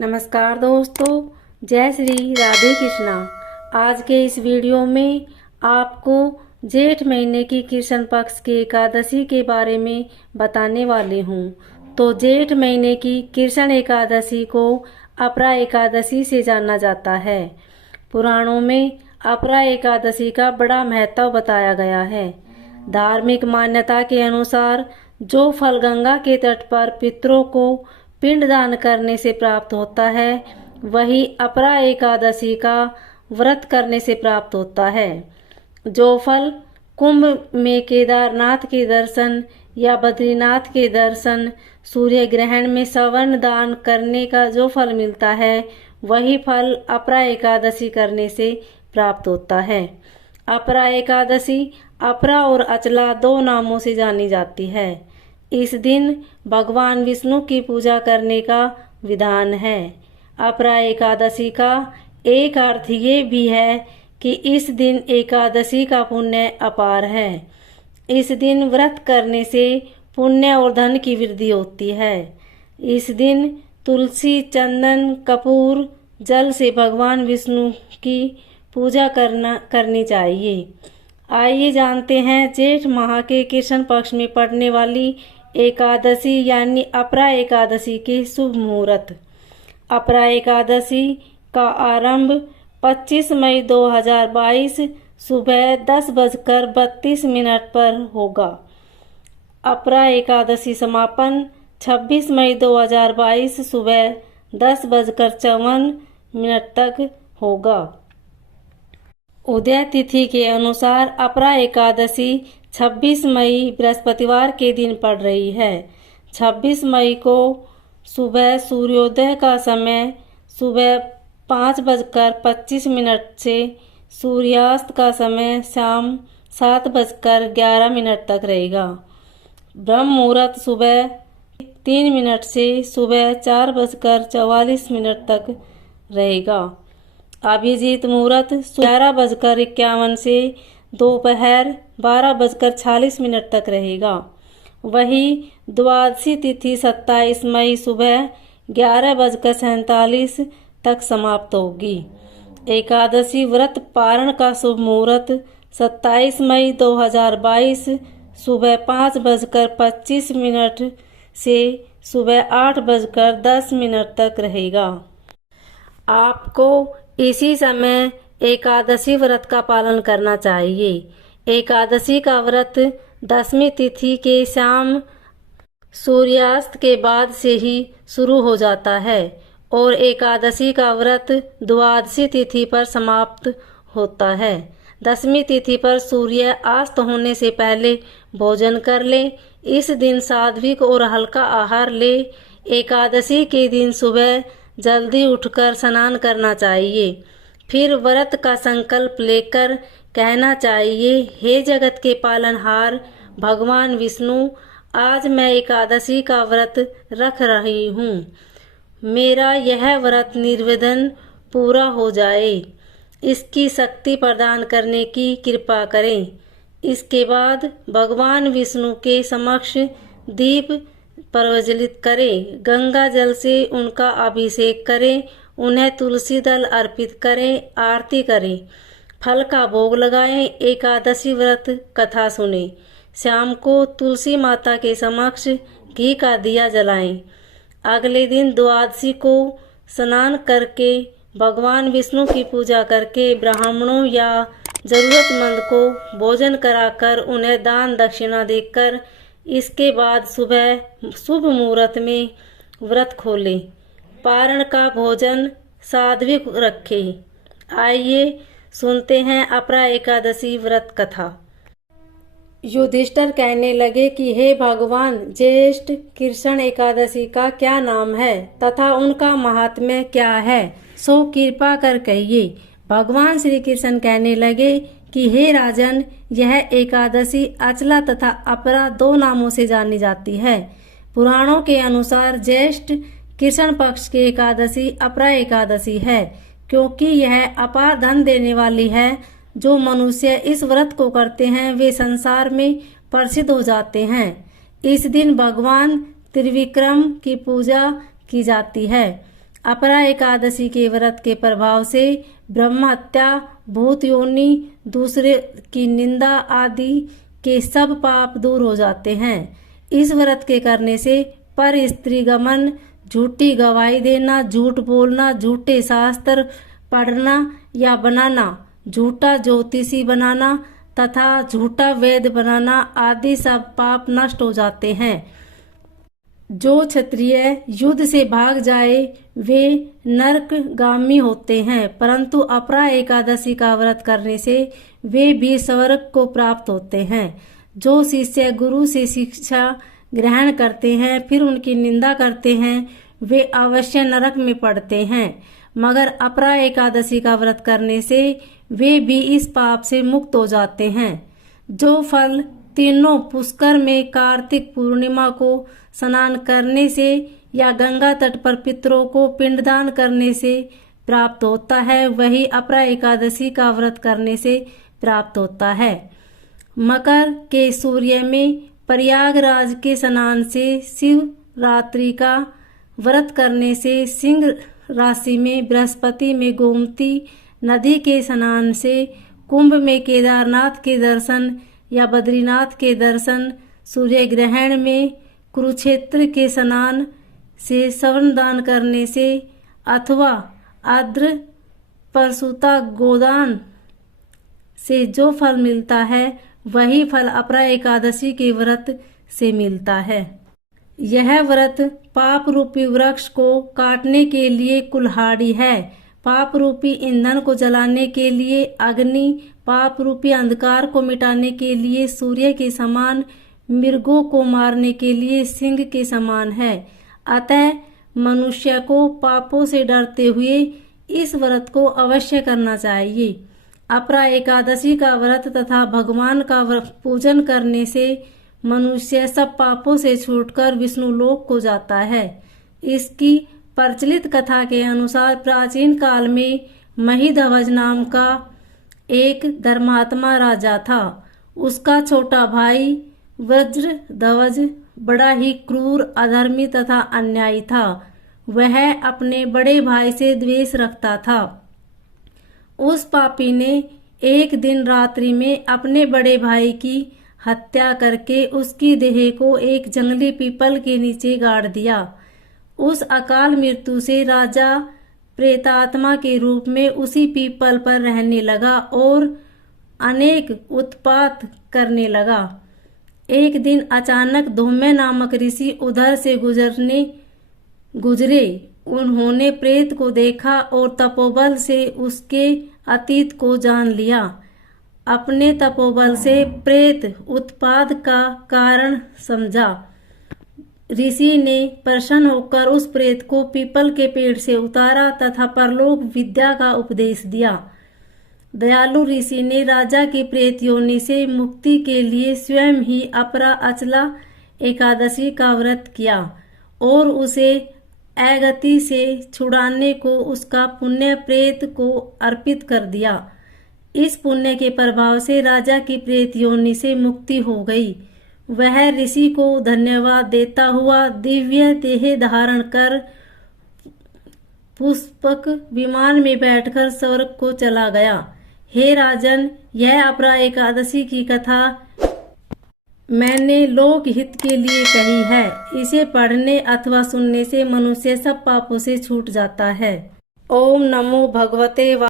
नमस्कार दोस्तों, जय श्री राधे कृष्णा। आज के इस वीडियो में आपको जेठ महीने की कृष्ण पक्ष की एकादशी के बारे में बताने वाले हूँ। तो जेठ महीने की कृष्ण एकादशी को अपरा एकादशी से जाना जाता है। पुराणों में अपरा एकादशी का बड़ा महत्व बताया गया है। धार्मिक मान्यता के अनुसार जो फल गंगा के तट पर पितरों को पिंडदान करने से प्राप्त होता है, वही अपरा एकादशी का व्रत करने से प्राप्त होता है। जो फल कुंभ में केदारनाथ के दर्शन या बद्रीनाथ के दर्शन, सूर्य ग्रहण में सवर्ण दान करने का जो फल मिलता है, वही फल अपरा एकादशी करने से प्राप्त होता है। अपरा एकादशी अपरा और अचला दो नामों से जानी जाती है। इस दिन भगवान विष्णु की पूजा करने का विधान है। अपरा एकादशी का एक अर्थ ये भी है कि इस दिन एकादशी का पुण्य अपार है। इस दिन व्रत करने से पुण्य और धन की वृद्धि होती है। इस दिन तुलसी, चंदन, कपूर, जल से भगवान विष्णु की पूजा करनी चाहिए। आइए जानते हैं जेठ माह के कृष्ण पक्ष में पड़ने वाली एकादशी यानी अपरा एकादशी के शुभ मुहूर्त। अपरा एकादशी का आरंभ 25 मई 2022 सुबह 10:32 पर होगा। अपरा एकादशी समापन 26 मई 2022 सुबह 10:54 तक होगा। उदय तिथि के अनुसार अपरा एकादशी 26 मई बृहस्पतिवार के दिन पड़ रही है। 26 मई को सुबह सूर्योदय का समय सुबह 5:25 से सूर्यास्त का समय शाम 7:11 तक रहेगा। ब्रह्म मुहूर्त सुबह 3 से सुबह 4:44 तक रहेगा। अभिजीत मुहूर्त 11:51 से दोपहर 12:46 तक रहेगा। वही द्वादशी तिथि 27 मई सुबह 11:47 तक समाप्त होगी। एकादशी व्रत पारण का शुभ मुहूर्त 27 मई 2022 सुबह 5:25 से सुबह 8:10 तक रहेगा। आपको इसी समय एकादशी व्रत का पालन करना चाहिए। एकादशी का व्रत दशमी तिथि के शाम सूर्यास्त के बाद से ही शुरू हो जाता है और एकादशी का व्रत द्वादशी तिथि पर समाप्त होता है। दशमी तिथि पर सूर्य अस्त होने से पहले भोजन कर ले। इस दिन सात्विक और हल्का आहार ले। एकादशी के दिन सुबह जल्दी उठकर स्नान करना चाहिए। फिर व्रत का संकल्प लेकर कहना चाहिए, हे जगत के पालनहार भगवान विष्णु, आज मैं एकादशी का व्रत रख रही हूँ। मेरा यह व्रत निर्विघ्न पूरा हो जाए, इसकी शक्ति प्रदान करने की कृपा करें। इसके बाद भगवान विष्णु के समक्ष दीप प्रज्वलित करें, गंगा जल से उनका अभिषेक करें, उन्हें तुलसी दल अर्पित करें, आरती करें, फल का भोग लगाएं, एकादशी व्रत कथा सुने। शाम को तुलसी माता के समक्ष घी का दिया जलाएं। अगले दिन द्वादशी को स्नान करके भगवान विष्णु की पूजा करके ब्राह्मणों या जरूरतमंद को भोजन कराकर उन्हें दान दक्षिणा देकर इसके बाद सुबह शुभ मुहूर्त में व्रत खोलें। पारण का भोजन सात्विक रखें। आइए सुनते हैं अपरा एकादशी व्रत कथा। युधिष्ठिर कहने लगे कि हे भगवान, ज्येष्ठ कृष्ण एकादशी का क्या नाम है तथा उनका महात्म्य क्या है, सो कृपा कर कहिए। भगवान श्री कृष्ण कहने लगे कि हे राजन, यह एकादशी अचला तथा अपरा दो नामों से जानी जाती है। पुराणों के अनुसार ज्येष्ठ कृष्ण पक्ष की एकादशी अपरा एकादशी है, क्योंकि यह अपार धन देने वाली है। जो मनुष्य इस व्रत को करते हैं वे संसार में प्रसिद्ध हो जाते हैं। इस दिन भगवान त्रिविक्रम की पूजा की जाती है। अपरा एकादशी के व्रत के प्रभाव से ब्रह्म हत्या, भूत योनि, दूसरे की निंदा आदि के सब पाप दूर हो जाते हैं। इस व्रत के करने से पर स्त्री गमन, झूठी गवाही देना, झूठ बोलना, झूठे शास्त्र पढ़ना या बनाना, झूठा ज्योतिषी बनाना तथा झूठा वेद बनाना आदि सब पाप नष्ट हो जाते हैं। जो क्षत्रिय युद्ध से भाग जाए वे नरकगामी होते हैं, परंतु अपरा एकादशी का व्रत करने से वे भी स्वर्ग को प्राप्त होते हैं। जो शिष्य गुरु से शिक्षा ग्रहण करते हैं फिर उनकी निंदा करते हैं वे अवश्य नरक में पड़ते हैं, मगर अपरा एकादशी का व्रत करने से वे भी इस पाप से मुक्त हो जाते हैं। जो फल तीनों पुष्कर में कार्तिक पूर्णिमा को स्नान करने से या गंगा तट पर पितरों को पिंडदान करने से प्राप्त होता है, वही अपरा एकादशी का व्रत करने से प्राप्त होता है। मकर के सूर्य में प्रयागराज के स्नान से, शिवरात्रि का व्रत करने से, सिंह राशि में बृहस्पति में गोमती नदी के स्नान से, कुंभ में केदारनाथ के दर्शन या बद्रीनाथ के दर्शन, सूर्य ग्रहण में कुरुक्षेत्र के स्नान से, स्वर्ण दान करने से अथवा आद्र परसुता गोदान से जो फल मिलता है वही फल अपरा एकादशी के व्रत से मिलता है। यह व्रत पाप रूपी वृक्ष को काटने के लिए कुल्हाड़ी है, पाप रूपी ईंधन को जलाने के लिए अग्नि, पाप रूपी अंधकार को मिटाने के लिए सूर्य के समान, मृगों को मारने के लिए सिंह के समान है। अतः मनुष्य को पापों से डरते हुए इस व्रत को अवश्य करना चाहिए। अपरा एकादशी का व्रत तथा भगवान का पूजन करने से मनुष्य सब पापों से छूटकर विष्णु लोक को जाता है। इसकी प्रचलित कथा के अनुसार प्राचीन काल में महिध्वज नाम का एक धर्मात्मा राजा था। उसका छोटा भाई वज्रध्वज बड़ा ही क्रूर, अधर्मी तथा अन्यायी था। वह अपने बड़े भाई से द्वेष रखता था। उस पापी ने एक दिन रात्रि में अपने बड़े भाई की हत्या करके उसकी देह को एक जंगली पीपल के नीचे गाड़ दिया। उस अकाल मृत्यु से राजा प्रेतात्मा के रूप में उसी पीपल पर रहने लगा और अनेक उत्पात करने लगा। एक दिन अचानक धूम्य नामक ऋषि उधर से गुजरे। उन्होंने प्रेत को देखा और तपोबल से उसके अतीत को जान लिया। अपने तपोबल से प्रेत उत्पाद का कारण समझा। ऋषि ने प्रसन्न होकर उस प्रेत को पीपल के पेड़ से उतारा तथा परलोक विद्या का उपदेश दिया। दयालु ऋषि ने राजा की प्रेत योनि से मुक्ति के लिए स्वयं ही अपरा अचला एकादशी का व्रत किया और उसे अगति से छुड़ाने को उसका पुण्य प्रेत को अर्पित कर दिया। इस पुण्य के प्रभाव से राजा की प्रेत योनि से मुक्ति हो गई। वह ऋषि को धन्यवाद देता हुआ दिव्य देह धारण कर पुष्पक विमान में बैठकर स्वर्ग को चला गया। हे राजन, यह अपरा एकादशी की कथा मैंने लोक हित के लिए कही है। इसे पढ़ने अथवा सुनने से मनुष्य सब पापों से छूट जाता है। ओम नमो भगवते